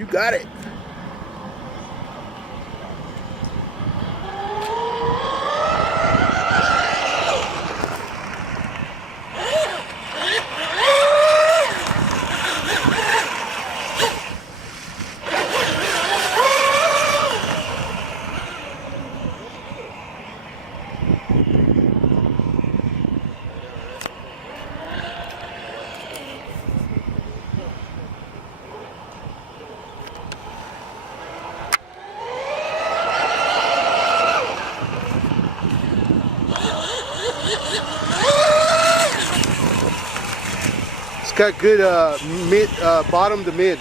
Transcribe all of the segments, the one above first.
You got it. It's got good mid, bottom to mid.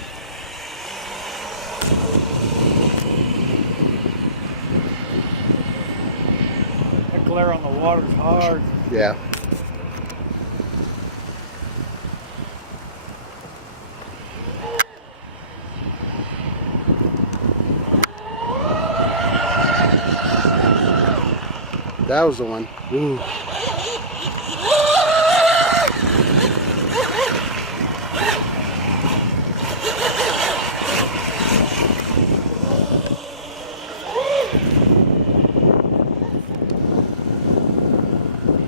That glare on the water's hard. Yeah. That was the one. Ooh.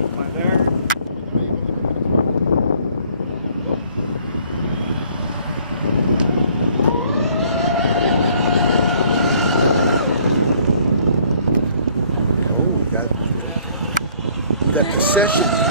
Am I there? Oh, we got the session.